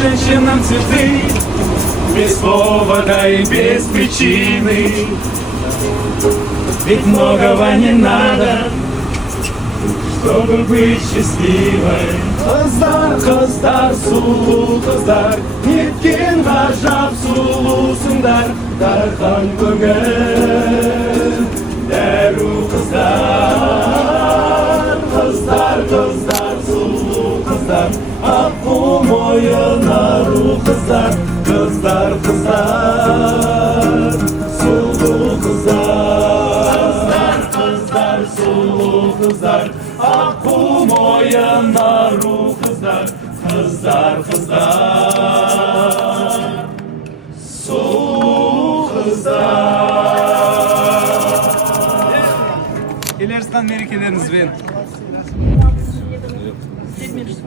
женщинам цветы, без повода и без причины. Ведь многого не надо, чтобы быть счастливой. Қыздар, сұлу қыздар, неткен ғажап сұлусыңдар, дархан көңіл дәру қыздар. Қыздар, сұлу қыздар, аққу мойын ару қыздар. Қыздар, сұлу қыздар. Қыздар, сұлу қыздар, аққу мойын ару қыздар. Қыздар, сұлу қыздар. Келер жылдан мерекелеріңізбен. Седьминчик.